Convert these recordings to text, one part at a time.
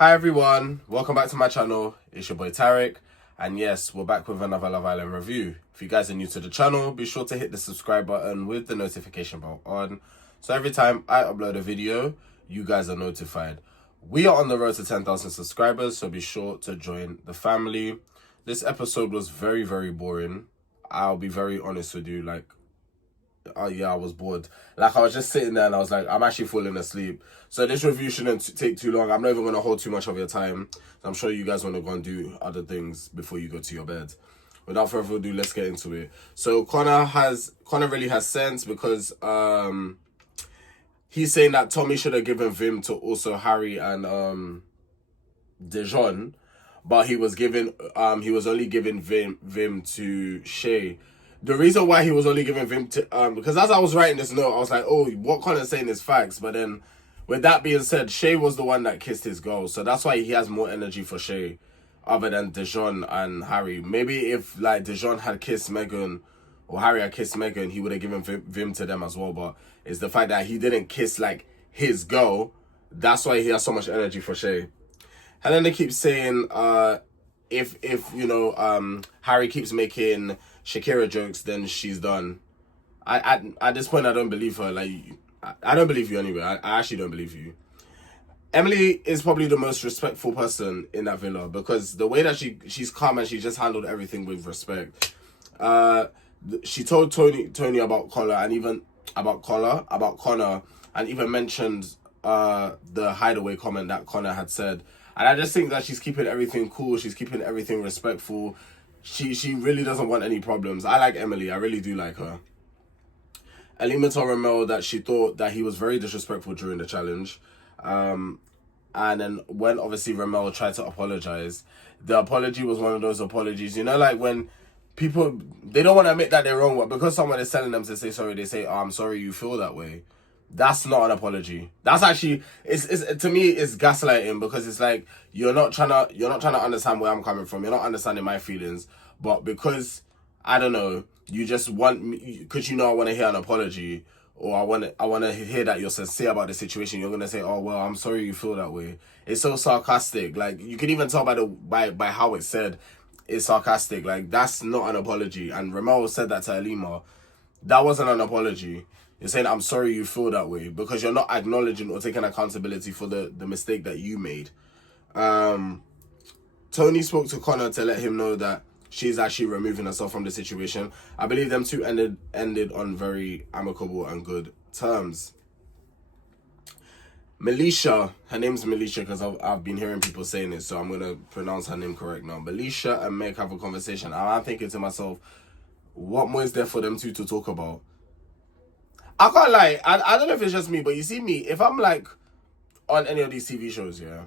Hi everyone, welcome back to my channel. It's your boy Tarek, and yes, we're back with another Love Island review. If you guys are new to the channel, be sure to hit the subscribe button with the notification bell on, so every time I upload a video, you guys are notified. We are on the road to 10,000 subscribers, so be sure to join the family. This episode was very, very boring. I'll be very honest with you, I was bored. I was just sitting there and I was like, I'm actually falling asleep. So this review shouldn't take too long. I'm not even going to hold too much of your time. I'm sure you guys want to go and do other things before you go to your bed. Without further ado, let's get into it. So Connor really has sense because he's saying that Tommy should have given Vim to also Harry and Dijon, but he was only giving Vim to Shay. The reason why he was only giving Vim to because as I was writing this note, I was like, oh, what Connor's saying is facts. But then with that being said, Shay was the one that kissed his girl, so that's why he has more energy for Shay other than Dijon and Harry. Maybe if Dijon had kissed Megan or Harry had kissed Megan, he would have given Vim to them as well. But it's the fact that he didn't kiss his girl, that's why he has so much energy for Shay. And then they keep saying if Harry keeps making Shakira jokes, then she's done. At this point, I don't believe her. I don't believe you anyway. I actually don't believe you. Emily is probably the most respectful person in that villa because the way that she's calm and she just handled everything with respect. She told Tony about Connor and even about Connor and even mentioned the hideaway comment that Connor had said. And I just think that she's keeping everything cool. She's keeping everything respectful. She really doesn't want any problems. I like Emily. I really do like her. Alima told Ramel that she thought that he was very disrespectful during the challenge. And then when obviously Ramel tried to apologize, the apology was one of those apologies, when people, they don't want to admit that they're wrong, but because someone is telling them to say sorry, they say, oh, I'm sorry you feel that way. That's not an apology. That's actually, it's to me, it's gaslighting because it's like you're not trying to understand where I'm coming from. You're not understanding my feelings, but because I don't know, you just want me because I want to hear an apology or I want to hear that you're sincere about the situation. You're gonna say, oh well, I'm sorry you feel that way. It's so sarcastic. You can even tell by how it's said, it's sarcastic. That's not an apology. And Ramel said that to Alima. That wasn't an apology. You're saying, I'm sorry you feel that way because you're not acknowledging or taking accountability for the mistake that you made. Tony spoke to Connor to let him know that she's actually removing herself from the situation. I believe them two ended on very amicable and good terms. Melisha, her name's Melisha because I've been hearing people saying it, so I'm going to pronounce her name correct now. Melisha and Meg have a conversation, and I'm thinking to myself, what more is there for them two to talk about? I can't lie. I don't know if it's just me, but you see me, if I'm on any of these TV shows, yeah,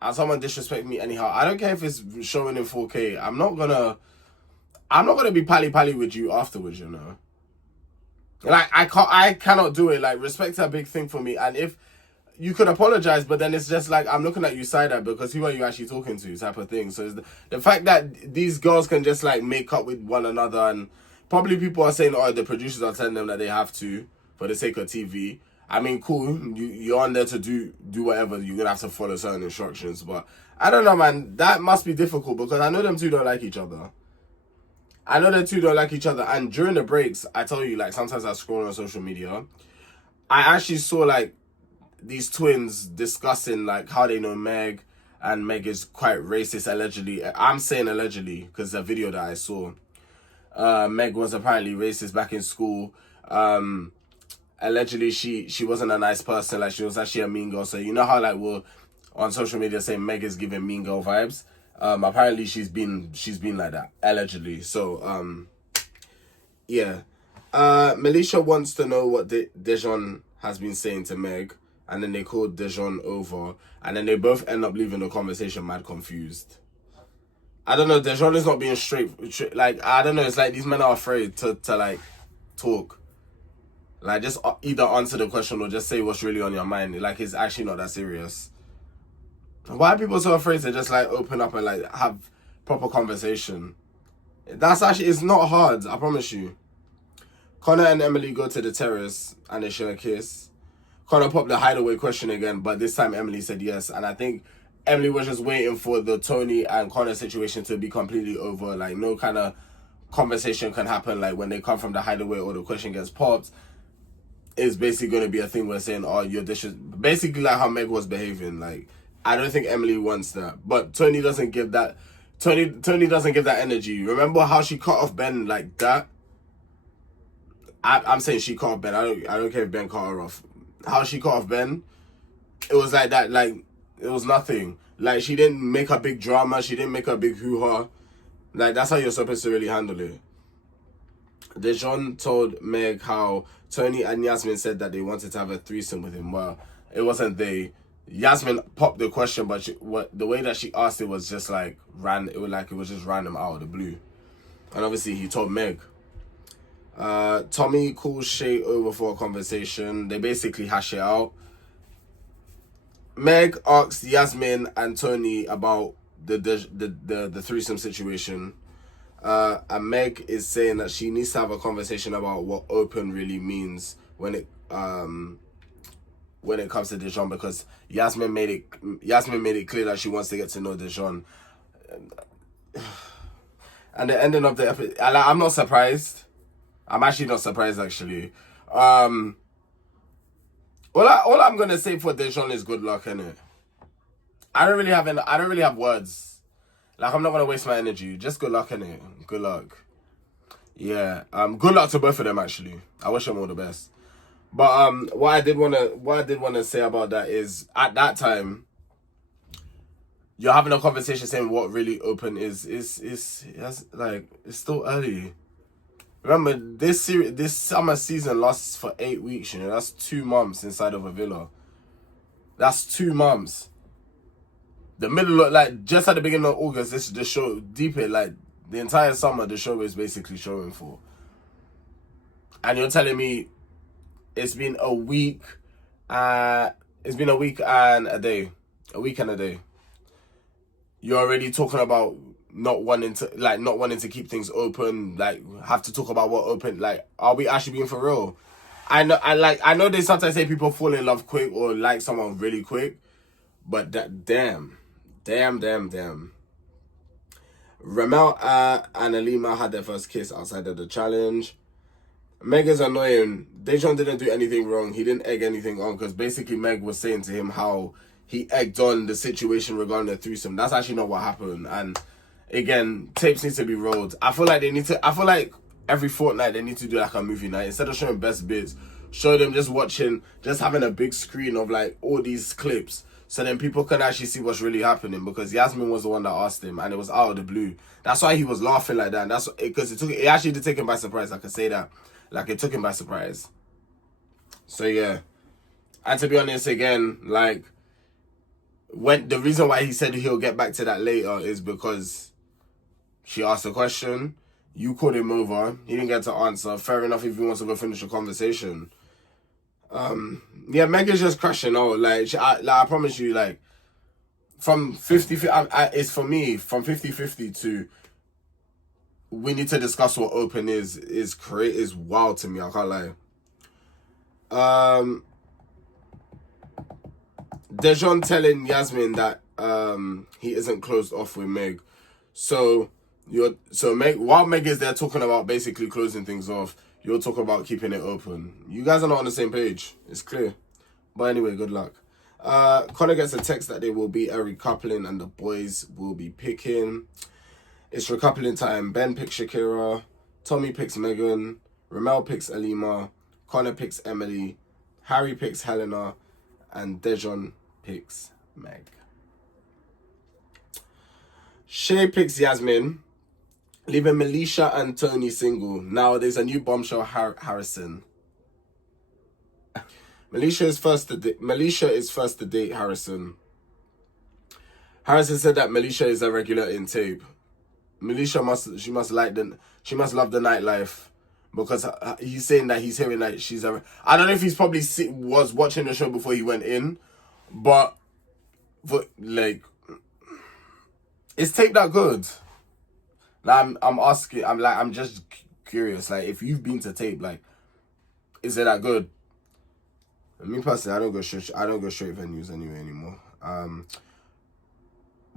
and someone disrespect me anyhow, I don't care if it's showing in 4K. I'm not gonna be pally with you afterwards, I cannot do it. Respect's a big thing for me, and if you could apologize, but then it's just I'm looking at you side-eye because who are you actually talking to, type of thing. So it's the fact that these girls can just make up with one another, and probably people are saying, oh, the producers are telling them that they have to for the sake of TV. I mean, cool, you're on there to do whatever. You're gonna have to follow certain instructions, but I don't know, man. That must be difficult because I know them two don't like each other. And during the breaks, I tell you, sometimes I scroll on social media. I actually saw these twins discussing how they know Meg, and Meg is quite racist allegedly. I'm saying allegedly because the video that I saw, Meg was apparently racist back in school. Allegedly she wasn't a nice person. She was actually a mean girl. So you know how we're on social media saying Meg is giving mean girl vibes. Apparently she's been like that allegedly. So yeah. Melisha wants to know what Dijon has been saying to Meg, and then they called Dijon over, and then they both end up leaving the conversation mad confused. I don't know. Dijon is not being straight. I don't know. It's these men are afraid to talk. Just either answer the question or just say what's really on your mind. It's actually not that serious. Why are people so afraid to just open up and have proper conversation? It's not hard, I promise you. Connor and Emily go to the terrace and they share a kiss. Connor popped the hideaway question again, but this time Emily said yes. And I think Emily was just waiting for the Tony and Connor situation to be completely over. Like, no kind of conversation can happen. Like, when they come from the hideaway or the question gets popped, it's basically going to be a thing where saying, oh, your dishes... Basically, like how Meg was behaving. Like, I don't think Emily wants that. But Tony doesn't give that... Tony doesn't give that energy. Remember how she cut off Ben like that? I'm saying she cut off Ben. I don't care if Ben cut her off. How she cut off Ben, it was like that. Like, it was nothing. Like, she didn't make a big drama. She didn't make a big hoo-ha. Like, that's how you're supposed to really handle it. Dejon told Meg how Tony and Yasmin said that they wanted to have a threesome with him. Well, it wasn't they. Yasmin popped the question, but the way that she asked it was just like it was just random out of the blue. And obviously he told Meg. Tommy calls Shay over for a conversation. They basically hash it out. Meg asked Yasmin and Tony about the threesome situation. And Meg is saying that she needs to have a conversation about what open really means when it comes to Dejon, because Yasmin made it clear that she wants to get to know Dejon. And the ending of the episode, I'm not surprised. I'm actually not surprised, actually. All I'm gonna say for Dejon is good luck, innit? I don't really have words. Like, I'm not gonna waste my energy. Just good luck, innit? Good luck. Yeah. Good luck to both of them, actually. I wish them all the best. But what I did wanna say about that is, at that time, you're having a conversation saying what really open is like, it's still early. Remember, this summer season lasts for 8 weeks, you know. That's 2 months inside of a villa. That's 2 months. The middle of, like, just at the beginning of August, this is the show, deeper, like, the entire summer, the show is basically showing for. And you're telling me it's been a week, it's been a week and a day. A week and a day. You're already talking about not wanting to keep things open, like, have to talk about what open, like, are we actually being for real? I know they sometimes say people fall in love quick or like someone really quick, but that damn. Ramel and Alima had their first kiss outside of the challenge. Meg is annoying. Dejon didn't do anything wrong. He didn't egg anything on, because basically Meg was saying to him how he egged on the situation regarding the threesome. That's actually not what happened. And again, tapes need to be rolled. I feel like every fortnight they need to do like a movie night. Instead of showing best bits, show them just having a big screen of like all these clips, so then people can actually see what's really happening. Because Yasmin was the one that asked him, and it was out of the blue. That's why he was laughing like that. And that's because it actually did take him by surprise. I can say that. Like, it took him by surprise. So yeah. And to be honest, again, like, when the reason why he said he'll get back to that later is because she asked a question, you called him over, he didn't get to answer. Fair enough if he wants to go finish the conversation. Yeah, Meg is just crashing out. Like, I promise you, like, from 50, it's for me, from 50-50 to we need to discuss what open is wild to me, I can't lie. Dejon telling Yasmin that he isn't closed off with Meg. So Meg, while Meg is there talking about basically closing things off, you're talking about keeping it open. You guys are not on the same page. It's clear. But anyway, good luck. Connor gets a text that they will be a recoupling and the boys will be picking. It's recoupling time. Ben picks Shakira. Tommy picks Megan. Ramel picks Alima. Connor picks Emily. Harry picks Helena. And Dejon picks Meg. Shay picks Yasmin, leaving Melisha and Tony single. Now there's a new bombshell, Harrison. Melisha is first to date Harrison. Harrison said that Melisha is a regular in tape. Melisha must love the nightlife, because he's saying that he's hearing that she's a... I don't know if he's probably was watching the show before he went in, but like, is tape that good? Like, I'm asking, I'm just curious, like, if you've been to tape, like, is it that good? Me personally, I don't go straight venues anyway anymore.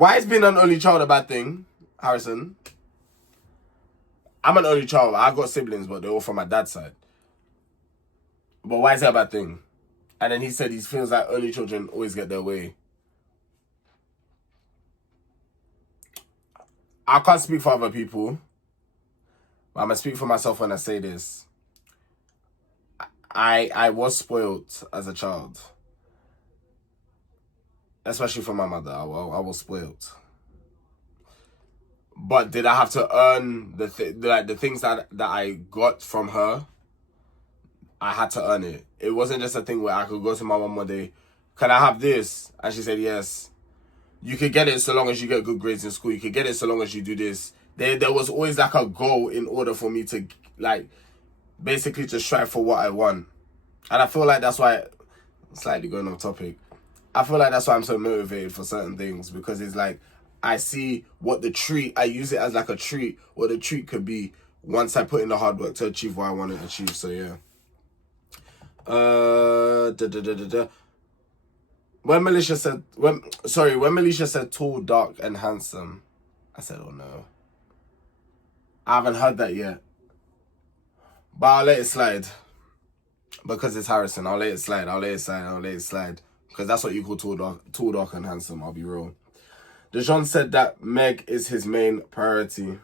Why is being an only child a bad thing, Harrison? I'm an only child. I've got siblings, but they're all from my dad's side. But why is that a bad thing? And then he said he feels like only children always get their way. I can't speak for other people, but I'm going to speak for myself when I say this. I was spoiled as a child. Especially from my mother. I was spoiled. But did I have to earn the things that I got from her? I had to earn it. It wasn't just a thing where I could go to my mom one day, can I have this? And she said yes. You could get it so long as you get good grades in school. You could get it so long as you do this. There was always like a goal in order for me to like basically to strive for what I want. And I feel like that's why, slightly going off topic, I feel like that's why I'm so motivated for certain things, because it's like I see what the treat, I use it as like a treat, what the treat could be once I put in the hard work to achieve what I want to achieve. So yeah. When Melisha said tall, dark, and handsome, I said, oh no. I haven't heard that yet. But I'll let it slide. Because it's Harrison. I'll let it slide. Because that's what you call tall, dark, and handsome. I'll be real. Dejon said that Meg is his main priority.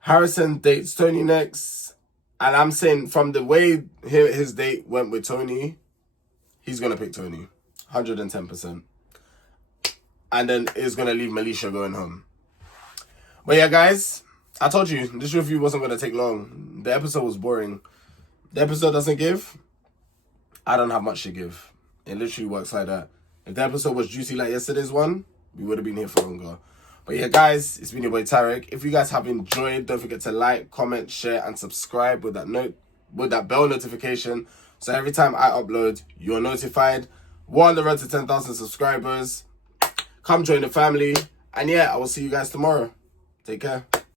Harrison dates Tony next. And I'm saying from the way his date went with Tony, he's going to pick Tony. 110%. And then it's going to leave Melisha going home. But yeah, guys, I told you, this review wasn't going to take long. The episode was boring. The episode doesn't give, I don't have much to give. It literally works like that. If the episode was juicy like yesterday's one, we would have been here for longer. But yeah, guys, it's been your boy Tarek. If you guys have enjoyed, don't forget to like, comment, share, and subscribe with that bell notification. So every time I upload, you're notified. We're on the road to 10,000 subscribers. Come join the family. And yeah, I will see you guys tomorrow. Take care.